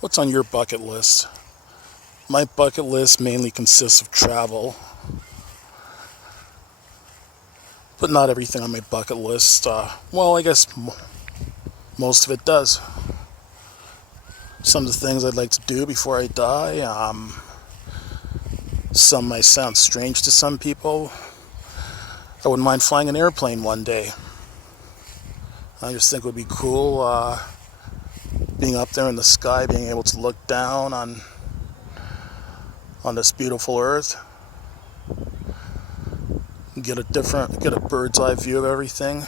What's on your bucket list? My bucket list mainly consists of travel, but not everything on my bucket list. I guess most of it does. Some of the things I'd like to do before I die, some might sound strange to some people. I wouldn't mind flying an airplane one day. I just think it would be cool being up there in the sky, being able to look down on this beautiful earth, get a bird's eye view of everything.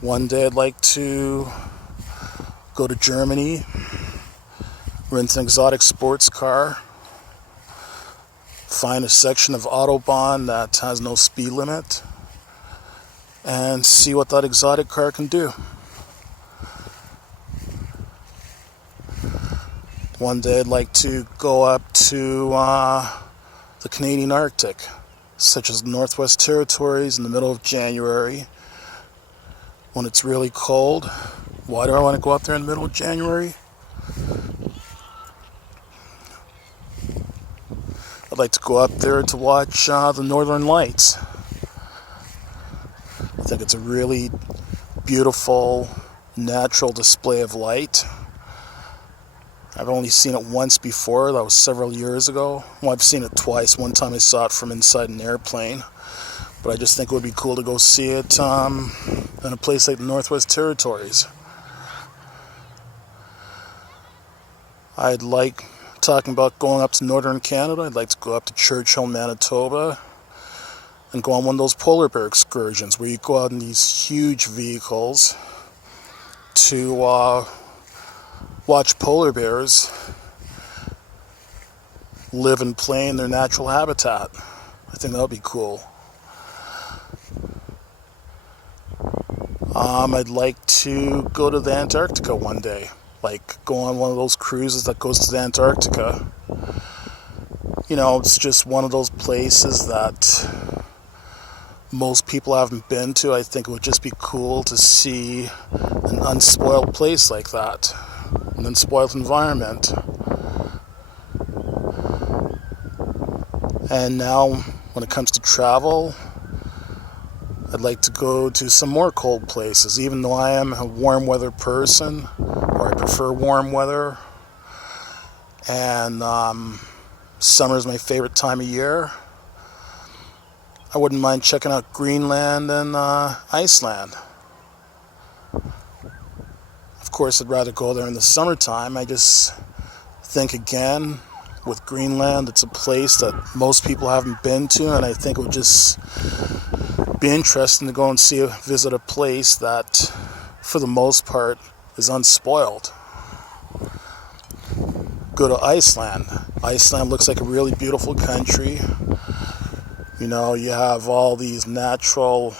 One day I'd like to go to Germany, rent an exotic sports car, find a section of Autobahn that has no speed limit, and see what that exotic car can do. One day I'd like to go up to the Canadian Arctic, such as the Northwest Territories in the middle of January, when it's really cold. Why do I want to go up there in the middle of January? I'd like to go up there to watch the Northern Lights. I think it's a really beautiful, natural display of light. I've only seen it once before. That was several years ago. Well, I've seen it twice. One time I saw it from inside an airplane. But I just think it would be cool to go see it in a place like the Northwest Territories. Talking about going up to northern Canada, I'd like to go up to Churchill, Manitoba, and go on one of those polar bear excursions where you go out in these huge vehicles to watch polar bears live and play in their natural habitat. I think that would be cool. I'd like to go to the Antarctica one day. Like, go on one of those cruises that goes to the Antarctica. You know, it's just one of those places that most people haven't been to. I think it would just be cool to see an unspoiled place like that. An unspoiled environment. And now, when it comes to travel, I'd like to go to some more cold places, even though I am a warm weather person, or I prefer warm weather. And summer is my favorite time of year. I wouldn't mind checking out Greenland and Iceland. Of course, I'd rather go there in the summertime. I just think, again, with Greenland, it's a place that most people haven't been to, and I think it would just be interesting to go and visit a place that, for the most part, is unspoiled. Go to Iceland. Iceland looks like a really beautiful country. You know, you have all these natural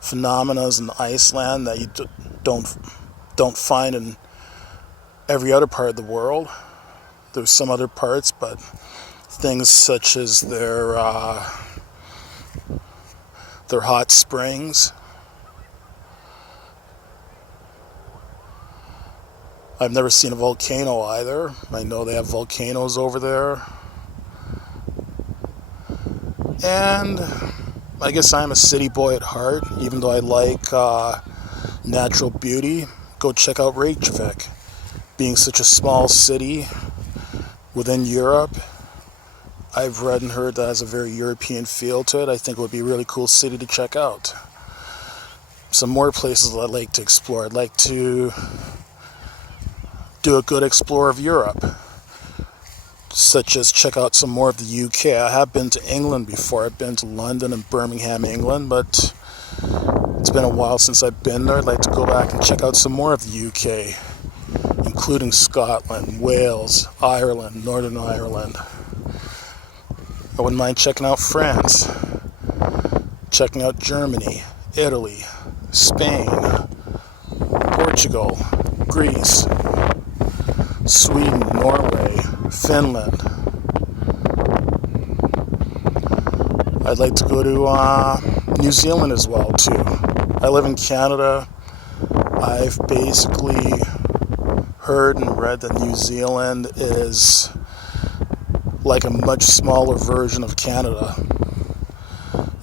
phenomena in Iceland that you don't find in every other part of the world. There's some other parts, but things such as their hot springs. I've never seen a volcano either. I know they have volcanoes over there. And I guess I'm a city boy at heart, even though I like natural beauty. Go check out Reykjavik. Being such a small city within Europe, I've read and heard that has a very European feel to it. I think it would be a really cool city to check out. Some more places that I'd like to explore. I'd like to do a good explore of Europe, such as check out some more of the UK. I have been to England before. I've been to London and Birmingham, England, but it's been a while since I've been there. I'd like to go back and check out some more of the UK, including Scotland, Wales, Ireland, Northern Ireland. I wouldn't mind checking out France, checking out Germany, Italy, Spain, Portugal, Greece, Sweden, Norway, Finland. I'd like to go to New Zealand as well, too. I live in Canada. I've basically heard and read that New Zealand is like a much smaller version of Canada.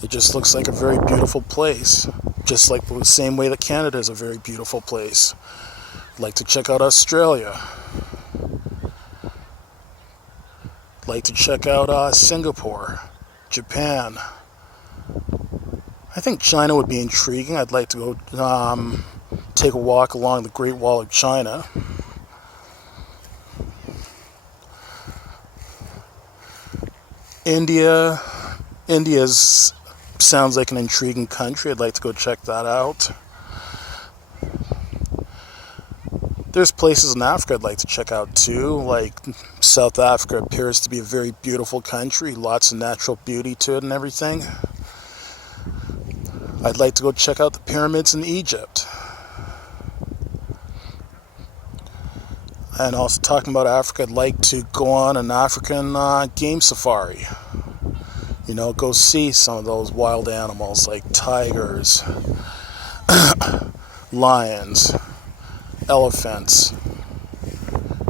It just looks like a very beautiful place, just like the same way that Canada is a very beautiful place. I'd like to check out Australia. I'd like to check out Singapore, Japan. I think China would be intriguing. I'd like to go take a walk along the Great Wall of China. India's sounds like an intriguing country. I'd like to go check that out. There's places in Africa I'd like to check out too, like South Africa appears to be a very beautiful country, lots of natural beauty to it and everything. I'd like to go check out the pyramids in Egypt. And also talking about Africa, I'd like to go on an African game safari. You know, go see some of those wild animals like tigers, lions, elephants,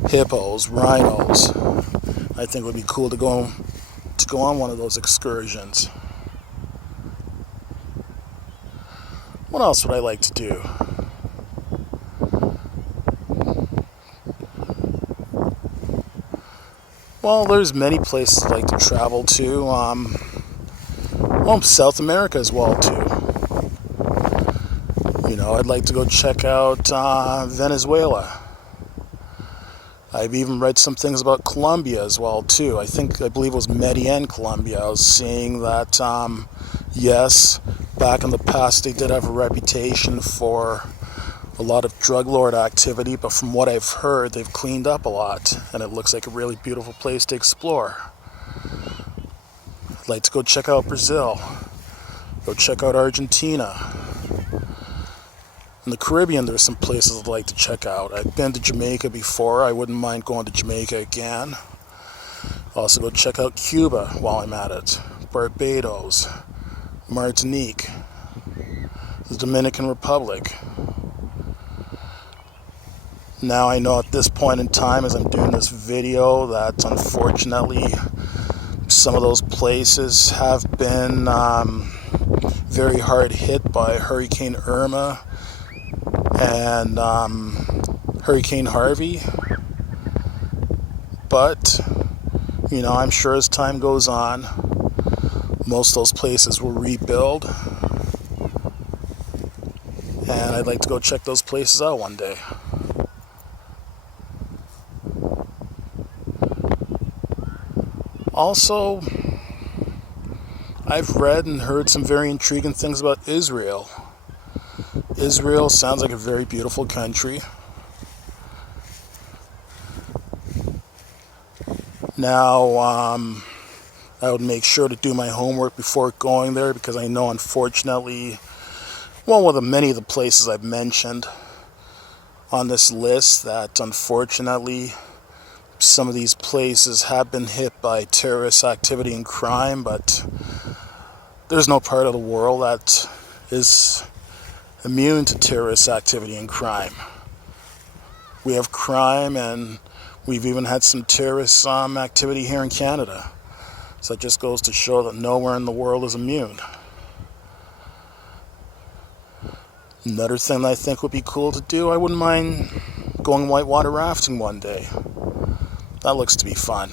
hippos, rhinos. I think it would be cool to go on one of those excursions. What else would I like to do? Well, there's many places I'd like to travel to. South America as well too. You know, I'd like to go check out Venezuela. I've even read some things about Colombia as well too. I believe it was Medellin, Colombia. I was seeing that, yes, back in the past they did have a reputation for a lot of drug lord activity, but from what I've heard, they've cleaned up a lot, and it looks like a really beautiful place to explore. I'd like to go check out Brazil, go check out Argentina. In the Caribbean, there's some places I'd like to check out. I've been to Jamaica before. I wouldn't mind going to Jamaica again. Also go check out Cuba while I'm at it, Barbados, Martinique, the Dominican Republic. Now I know at this point in time, as I'm doing this video, that unfortunately some of those places have been very hard hit by Hurricane Irma and Hurricane Harvey. But, you know, I'm sure as time goes on, most of those places will rebuild. And I'd like to go check those places out one day. Also, I've read and heard some very intriguing things about Israel. Israel sounds like a very beautiful country. Now, I would make sure to do my homework before going there, because I know, unfortunately, with many of the places I've mentioned on this list, that unfortunately some of these places have been hit by terrorist activity and crime, but there's no part of the world that is immune to terrorist activity and crime. We have crime, and we've even had some terrorist activity here in Canada. So it just goes to show that nowhere in the world is immune. Another thing that I think would be cool to do, I wouldn't mind going whitewater rafting one day. That looks to be fun.